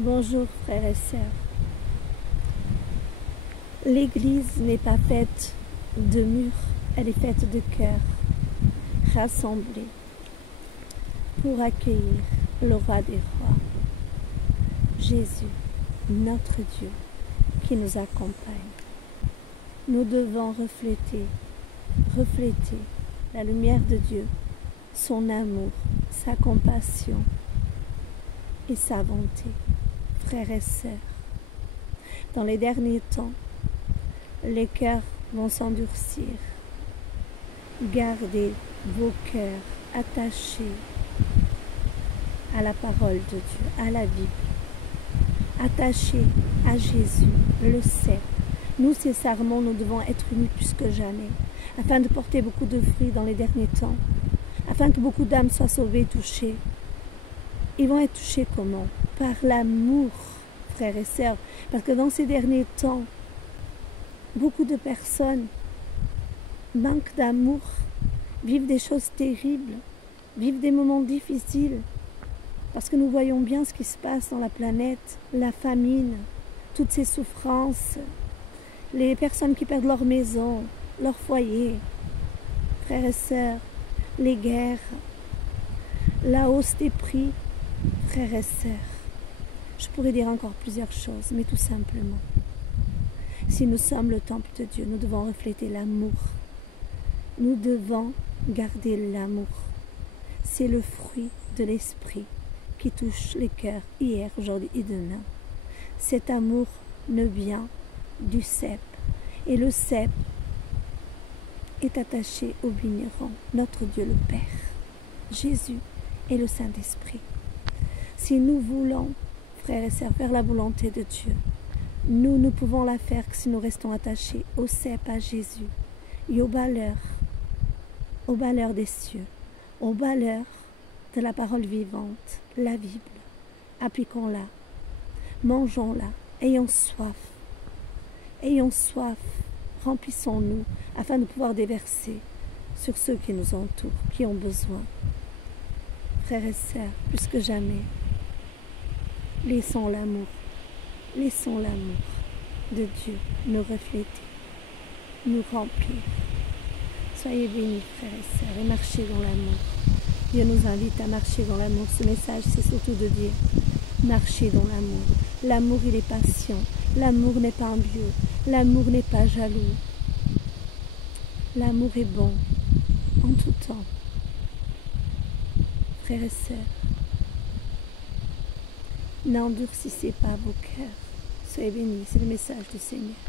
Bonjour frères et sœurs. L'Église n'est pas faite de murs, elle est faite de cœurs rassemblés pour accueillir le roi des rois, Jésus, notre Dieu, qui nous accompagne. Nous devons refléter la lumière de Dieu, son amour, sa compassion et sa bonté. Frères et sœurs, dans les derniers temps, les cœurs vont s'endurcir. Gardez vos cœurs attachés à la parole de Dieu, à la Bible, attachés à Jésus, le cep. Nous, ces sarments, nous devons être unis plus que jamais, afin de porter beaucoup de fruits dans les derniers temps, afin que beaucoup d'âmes soient sauvées et touchées. Ils vont être touchés comment? Par l'amour, frères et sœurs. Parce que dans ces derniers temps, beaucoup de personnes manquent d'amour, vivent des choses terribles, vivent des moments difficiles. Parce que nous voyons bien ce qui se passe dans la planète, la famine, toutes ces souffrances, les personnes qui perdent leur maison, leur foyer. Frères et sœurs, les guerres, la hausse des prix. Frères et sœurs, je pourrais dire encore plusieurs choses, mais tout simplement, si nous sommes le temple de Dieu, nous devons refléter l'amour. Nous devons garder l'amour. C'est le fruit de l'esprit qui touche les cœurs hier, aujourd'hui et demain. Cet amour ne vient du cep. Et le cep est attaché au vigneron, notre Dieu le Père, Jésus et le Saint-Esprit. Si nous voulons, frères et sœurs, faire la volonté de Dieu, nous ne pouvons la faire que si nous restons attachés au cep, à Jésus, et au baleur des cieux, au baleur de la parole vivante, la Bible. Appliquons-la, mangeons-la, ayons soif, remplissons-nous afin de pouvoir déverser sur ceux qui nous entourent, qui ont besoin. Frères et sœurs, plus que jamais, laissons l'amour de Dieu nous refléter, nous remplir. Soyez bénis, frères et sœurs, et marchez dans l'amour. Dieu nous invite à marcher dans l'amour. Ce message, c'est surtout de dire, marchez dans l'amour. L'amour, il est patient. L'amour n'est pas envieux. L'amour n'est pas jaloux. L'amour est bon en tout temps. Frères et sœurs, n'endurcissez pas vos cœurs. Soyez bénis, c'est le message du Seigneur.